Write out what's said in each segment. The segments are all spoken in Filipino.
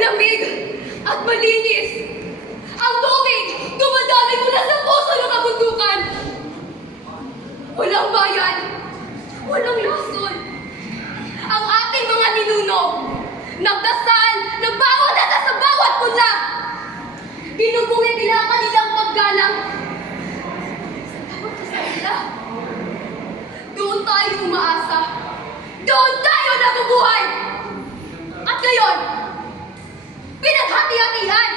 malamig at malinis. Ang tubig dumadaloy mula sa puso ng kabundukan. Walang bayan, walang lason. Ang ating mga ninuno, nagdasal ng bawat asa sa bawat punla. Binubuhay nila ang kanilang paggalang. Sa doon tayo umaasa. Doon tayo nabubuhay. At ngayon, มีแต่ท่าเดียวหนีเลย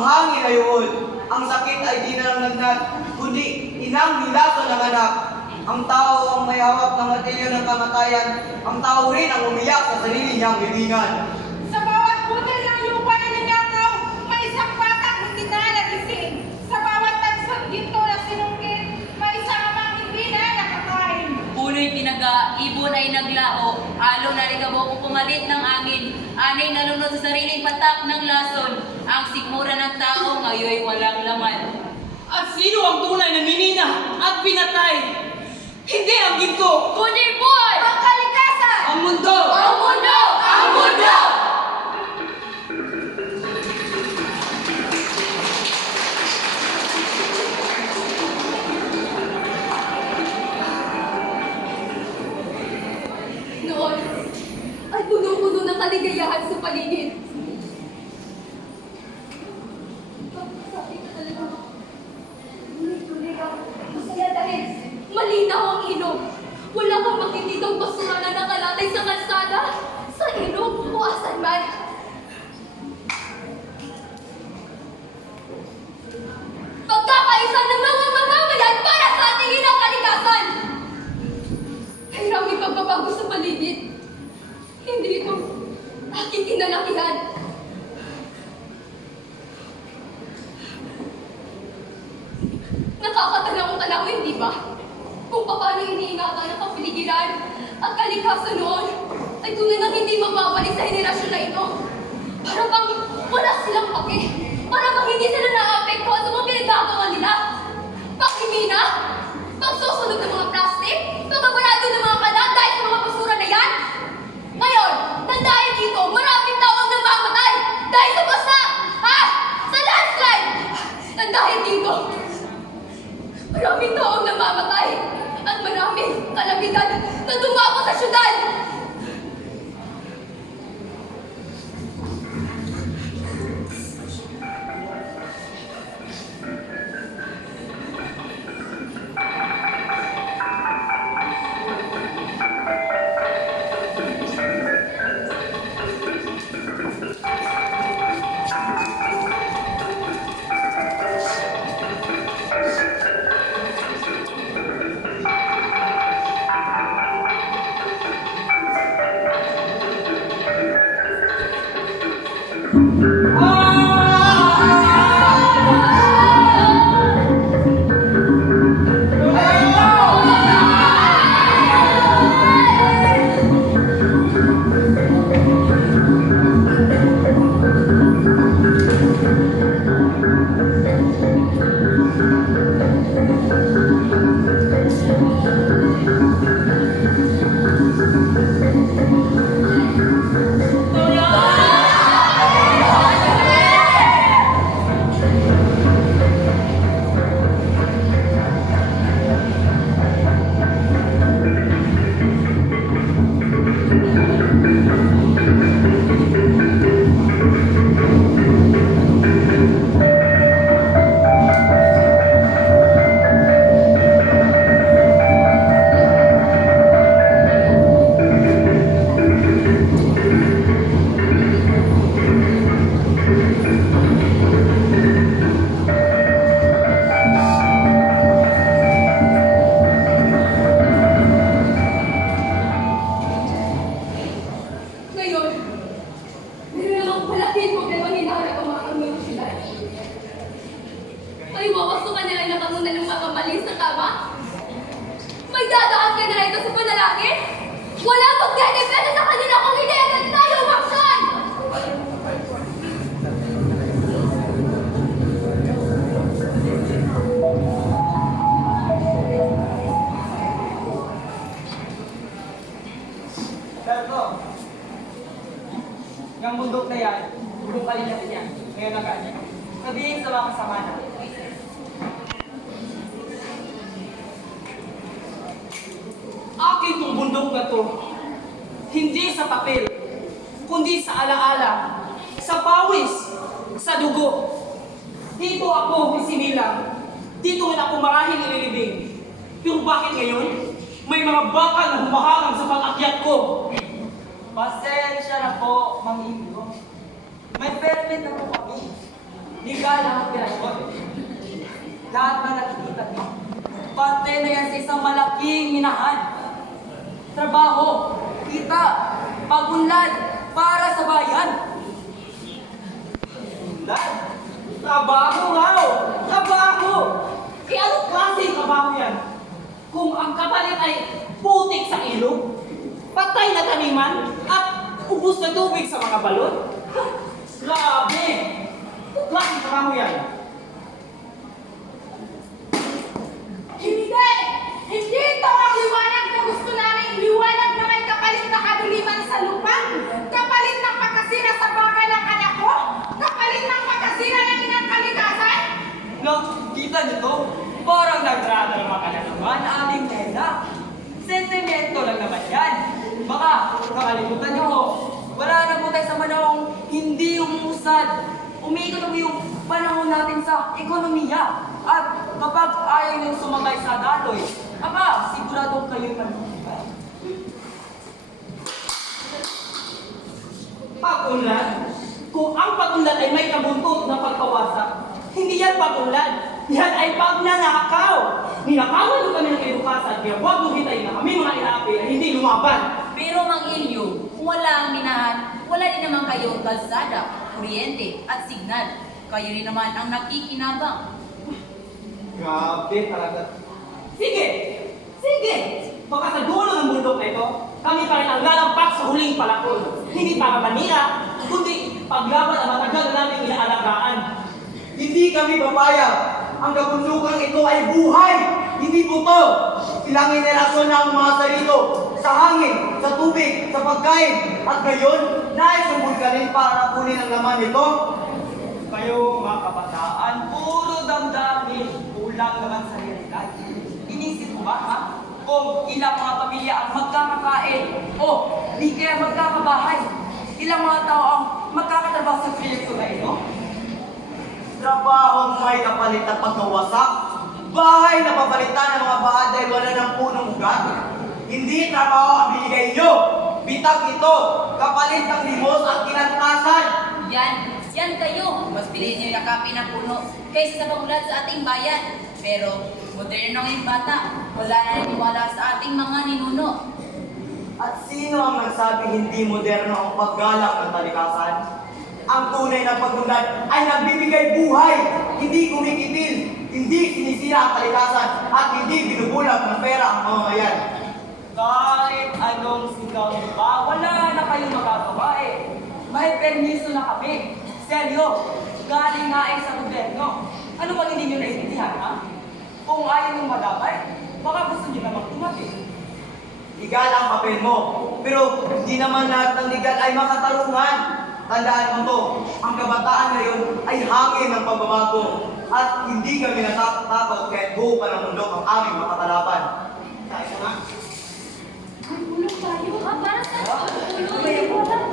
ang hangin ay uod, ang sakit ay di nalangnat, kundi inang nilaso ng anak. Ang tao ang may hawak ng matilyo ng kamatayan, ang tao rin ang umiyak sa sarili niyang libingan. Ibon ay naglaho, along naligabo kung pumalit ng angin, anay nalunod sa sariling patak ng lason, ang sikmura ng tao ngayoy walang laman. At sino ang tunay na minina at pinatay? Hindi ang ginto, Kundi buhay! Ang kalikasan! ang mundo! Ang mundo! Ang mundo! Noon, na kanya. Sabihin sa mga kasama na. Akin tong bundok na to, hindi sa papel, kundi sa alaala, sa pawis, sa dugo. Dito ako isinilang, dito rin ako marahil ililibing. Pero bakit ngayon? May mga bakal na humaharang sa pag-akyat ko. Pasensya na po, Mang. May permit na po. Legal ang operasyon. Lahat na nakikita niyo. Parte na yan sa isang malaking minahan. Trabaho, kita, pagunlad, para sa bayan. Dad, trabaho raw! Trabaho! Eh anong klaseng trabaho yan? Kung ang kapalit ay putik sa ilog, patay na taniman, at ubus na tubig sa mga balon? Grabe! Trabaho yan? Hindi! Hindi ito ang liwanag na gusto namin liwanag na may kapalit na kadiliman sa lupa. Kapalit ng pagkasira sa bagay ng anak ko. Kapalit ng pagkasira ng inang kalikasan. No, kita niyo to? Parang nagdradrama ka na naman, aming Nena. Sentimento lang naman yan. Baka nakalimutan niyo. Wala na po tayo sa panahong hindi umusad. Umikot po yung panahon natin sa ekonomiya. At kapag ayaw niyong sumabay sa daloy, aba, siguradong kayo'y manunod. Pagunlad? Kung ang pagunlad ay may kabuntot na pagkawasak, hindi yan pagunlad. Yan ay pagnanakaw. Ninakawan mo kami ng edukasan, kaya huwag mo hitayin na kami mga inaapi ay hindi lumaban. Pero Mang Ilyo, kung wala ang minahan, wala din naman kayong kalsada, kuryente at signal. Kayo rin naman ang nakikinabang. Grabe talaga. Sige! Sige! Baka sa dulo ng bundok na ito, kami pa rin ang lalampak sa huling palakol. Hindi para manira, kundi paglaban ang matagal na namin inaalagaan. Hindi kami papayag. Ang kabundukang ito ay buhay, hindi buto. Ilang henerasyon na ang mga sarito sa hangin, sa tubig, sa pagkain. At ngayon, naisumbol ka rin para kunin ang laman nito. Kayo, mga kabataan, puro damdamin, kulang naman sa realidad. Inisip mo ba, ha? Kung ilang mga pamilya ang magkakakain o di kaya magkakabahay, ilang mga tao ang magkakatrabaho sa proyekto na ito? Trabahong may kapalit na pagkawasak. Bahay na papalitan ng mga baha dahil wala ng punong ugat. Hindi trabaho ang binigay nyo. Bitag ito, kapalit ng limos at kinantasan. Yan, yan kayo. Mas bilhin niyo yakapin ang puno kaysa sa pagulad sa ating bayan. Pero, moderno ngayong bata. Wala na rin wala sa ating mga ninuno. At sino ang nagsabing hindi moderno ang paggalak ng talikasan? Ang tunay na pagunlad ay nagbibigay buhay, hindi kumikitil, hindi sinisira ang talikasan, at hindi binubulag ng pera ang mamamayan. Kahit anong sigaw pa, wala na kayong magagawa eh. May permiso na kami. Seryo, galing nga eh sa gobyerno. Ano bang hindi nyo naiintindihan, ha? Kung ayaw nyo malabay, baka gusto nyo namang tumabi. Legal ang papel mo. Pero hindi naman lahat ng legal ay makatarungan. Tandaan mo to, ang kabataan ngayon ay hangin ng pagbabago. At hindi kami natatakot kahit buo pa ng mundo ang aming makatalaban. Tayo mo nga. Ay, ulong tayo. Ah, para sa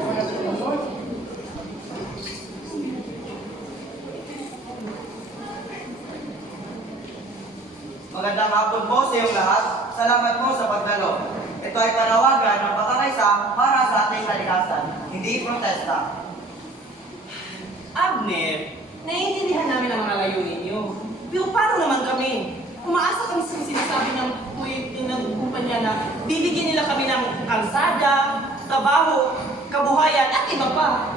Magandang hapon po sa iyong lahat. Salamat po sa pagdalo. Ito ay panawagan ng pakakaisa para sa ating kalikasan, hindi protesta. Abner, naiintindihan namin ang mga layunin niyo. Pero paano naman kami? Umaasa kami sa sinasabi ng proyekto ng kumpanya na bibigyan nila kami ng kalsada, trabaho, kabuhayan at iba pa.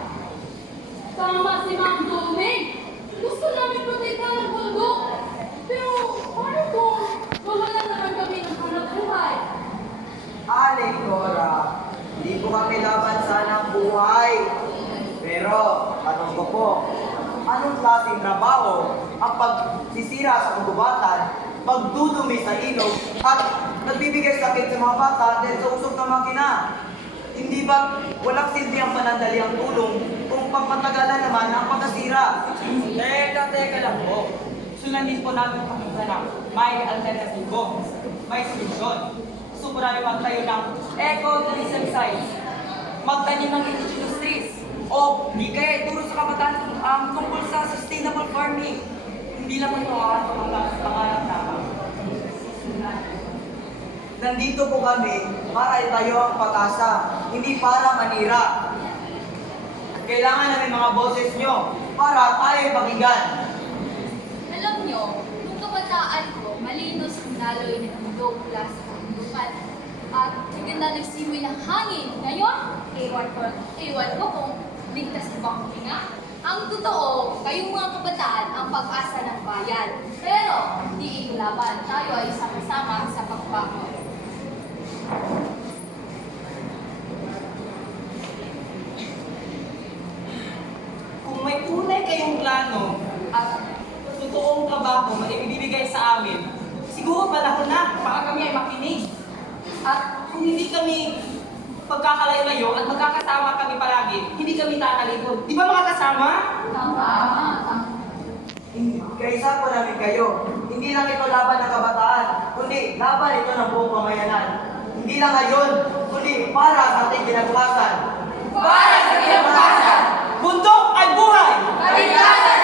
Tama si Ma'am Doming. Gusto namin protektahan ang bundok. Pero paano kung mawalan naman kami ng hanap buhay? Aling Cora, hindi po kami laban sana ng buhay. Pero, tanong ko po, anong klaseng trabaho ang pagsisira sa kagubatan, pagdudumi sa ilog, at nagbibigay sakit sa mga bata dahil sa usok ng makina? Hindi ba walang silbi ang panandaliang tulong kung pagmatagalan naman ang pagkasira? Teka, teka lang po. Sulanin po namin pakita na may alternatibo, may solusyon. Namin magtayo ng ecotourism sites, magtanim ng indigenous trees, o di kaya ituro sa kabataan um, tungkol sa sustainable farming. Hindi naman ito ang pangarap namin. Nandito po kami para itayo ang pag-asa, hindi para manira. Kailangan namin mga boses nyo para tayo pakinggan. Alam nyo, nung kabataan ko, malinos ang daloy ng mundo mula sa kandukan. At maganda nagsimoy ng hangin. Ngayon, ewan ko, ewan ko kung ligtas na ba ang huminga. Ang totoo, kayong mga kabataan ang pag-asa ng bayan. Pero, hindi ito laban. Tayo ay sama-sama sa pagbago. Kung may tunay kayong plano at totoong trabaho na ibibigay sa amin, siguro panahon na para kami ay makinig. At kung hindi kami pagkakalayo-layo at magkakasama kami palagi, hindi kami tatalikod. Di ba mga kasama? Tama, Kaisa po namin kayo. Hindi lang ito laban ng kabataan, kundi laban ito ng buong pamayanan. Hindi lang ngayon, kundi para sa ating kinabukasan. Para sa kinabukasan! Bundok ay buhay! Kaligtasan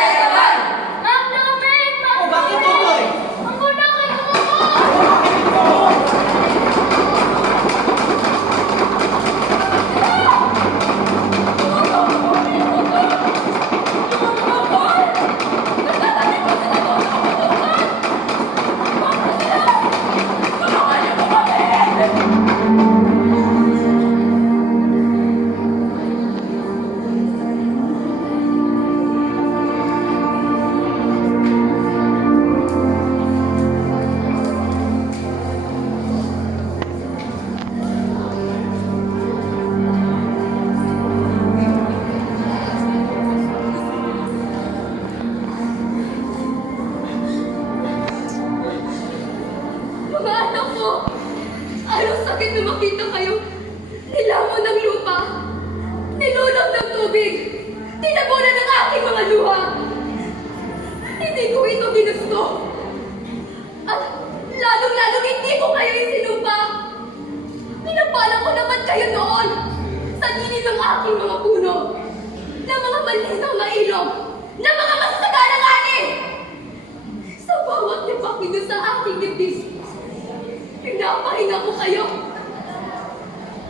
pinapahinga ko kayo.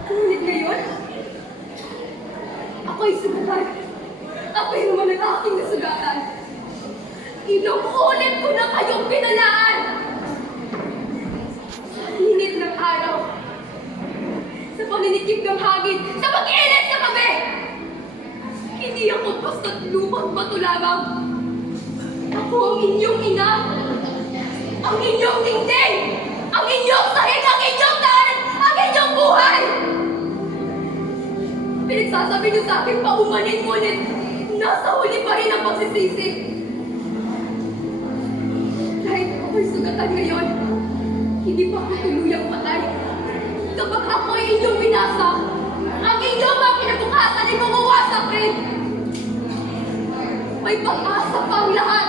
Ngunit ngayon, ako'y sugatan. Ako'y naman ang aking nasugatan. Inuulit ko na kayong pinalaan. Sa init ng araw, sa paninikip ng hangin, sa pag-init sa gabi. Hindi ako basta't lumang bato lamang. Ako ang inyong ina, ang inyong dingding, ang inyong sahig, buhay! Pinagsasabi niyo sa akin paumanin ngunit nasa huli pa rin ang pagsisisi. Kahit ako'y sugatan ngayon, hindi pa ako tuluyang patay. Kapag ako ay inyong binasa, ang inyong mga kinabukasan ay mawawasak rin. May pag-asa pa ang lahat.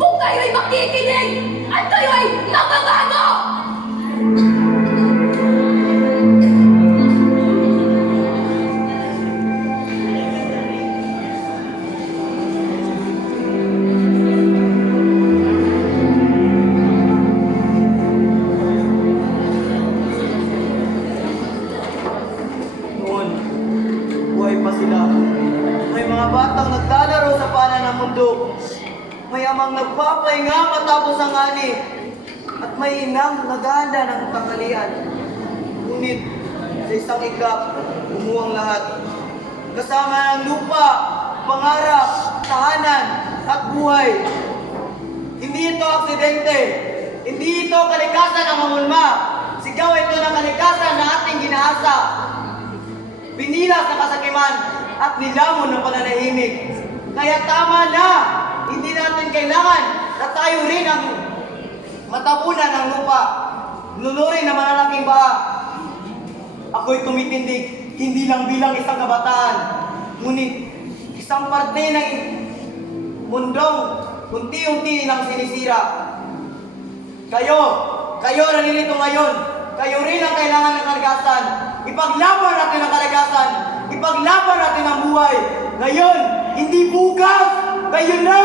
Kung kayo'y makikinig at kayo'y magbabago! Noon, nagpapahinga matapos ang ani. At may inang naghahanda ng tanghalian. Ngunit, sa isang iglap, umuwang lahat. Kasama ng lupa, pangarap, tahanan, at buhay. Hindi ito aksidente. Hindi ito kalikasan ng mamulma. Sigaw ito ng kalikasan na ating ginaasa. Binilas na kasakiman at nilamon ng pananahimik. Kaya tama na! Hindi natin kailangan na tayo rin ang matabunan ng lupa. Lunurin na malalaking baha. Ako'y tumitindig hindi lang bilang isang kabataan, ngunit isang parte ng mundong unti-unti nang sinisira. Kayo, kayo na nilito ngayon, kayo rin ang kailangan ng kalikasan. Ipaglaban natin ang kalikasan, ipaglaban natin ang buhay. Ngayon, hindi bukas, kayo na!